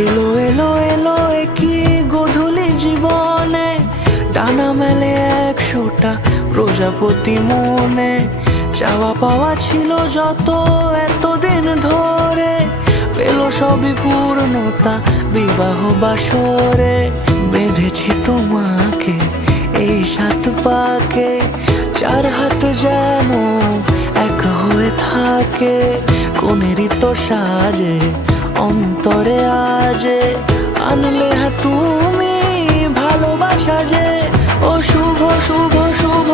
এলো এলো এলো কি গোধূলি জীবনে, ডানা মেলে 100টা প্রজাপতি মনে। চাওয়া পাওয়া ছিল যত এতদিন ধরে, পেল সবই পূর্ণতা বিবাহ বাসরে। বেঁধেছি তোমাকে এই 7 পাকে, 4 হাত যেন এক হয়ে থাকে। কোনেরই তো সাজে অন্তরে আজে, আনলে তুমি ভালোবাসা যে। ও শুভ শুভ শুভ